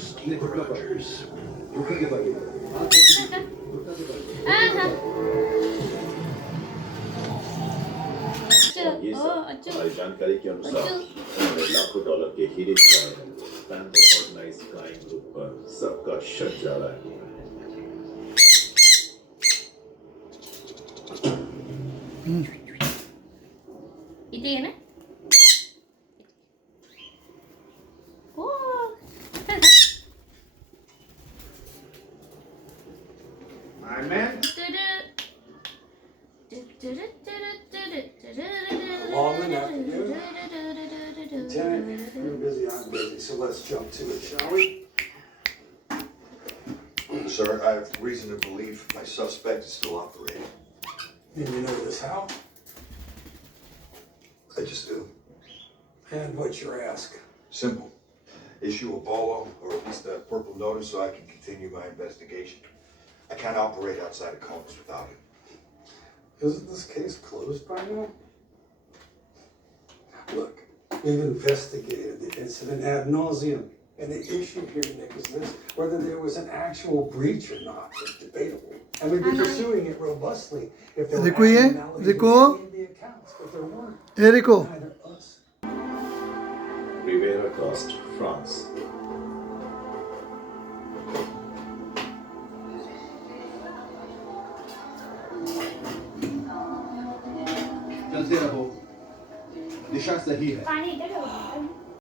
Steve Rogers. ये सब हमारी जानकारी के अनुसार उन्होंने लाखों डॉलर के हीरे चुराए हैं। पैंथर ऑर्गेनाइज्ड क्राइम ग्रुप पर सबका शक जा रहा है। इथे आहे ना हो My man. Long enough, Lieutenant, you're busy, I'm busy, so let's jump to it, shall we? Sir, I have reason to believe my suspect is still operating. And you know this how? I just do. And what's your ask? Simple. Issue a bolo, or at least a purple notice, so I can continue my investigation. I can't operate outside of Conus without it. Isn't this case closed by now? Look, we've investigated the incident ad nauseum, and the issue here, Nick, is this: whether there was an actual breach or not is debatable. And we've been pursuing it robustly if there were Rico ये? abnormalities in Rico? any of the accounts, but there weren't. Erico, Neither us. Rivera Coast, France. चलते रहो, दिशा सही है। पाणी इथे ठेव